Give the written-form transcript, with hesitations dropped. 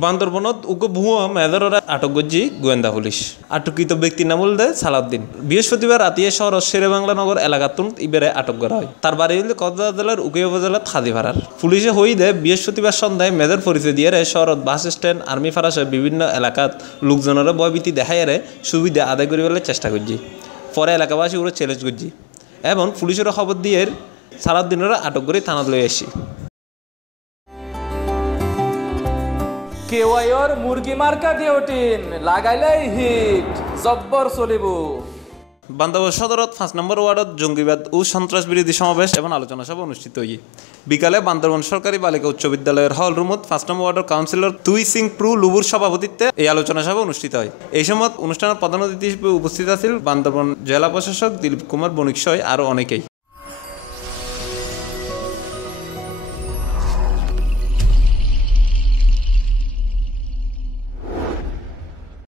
বান্দরবনত উগ্র ভুয়া মেদররা আটক গজ্জি গোয়েন্দা পুলিশ আটককৃত ব্যক্তির নাম হল সালাউদ্দিন। বৃহস্পতিবার রাতে শহর শেরেবাংলা নগর এলাকাতুন ইবেরে আটক করা হয়। তার বাড়ি হল কক্সবাজার জেলার উকিয়া উপজেলার খাদিপাড়ার। পুলিশে হই দেয় বৃহস্পতিবার সন্ধ্যায় মেদর পরিচয় দিয়ে শহরত বাস স্ট্যান্ড আর্মি ফারাসের বিভিন্ন এলাকাত লোকজনের ভয়ভীতি দেখায় সুবিধা আদায় করিবার চেষ্টা করছি। পরে এলাকাবাসী ওরা চ্যালেঞ্জ করছি এবং পুলিশের খবর দিয়ে সালাউদ্দিনেরা আটক করে থানাত লই আসি। কেওয়াইর মুরগি মার্কা ডিওটিন লাগাইলেই হিট জব্বর চলিব। বান্দরবান সদরত ৫ নম্বর ওয়ার্ডত জঙ্গিবাদ ও সন্ত্রাস বিরোধী সমাবেশ এবং আলোচনা সভা অনুষ্ঠিত হয়ে বিকালে বান্দরবান সরকারি বালিকা উচ্চ বিদ্যালয়ের হল রুমত ৫ নম্বর ওয়ার্ডের কাউন্সিলর তুই সিং প্রু লুবুর সভাপতিত্বে এই আলোচনা সভা অনুষ্ঠিত হয়। এই সময় অনুষ্ঠানের প্রধান অতিথি হিসেবে উপস্থিত আছেন বান্দরবান জেলা প্রশাসক দিলীপ কুমার বণিক সহ আরও অনেকেই।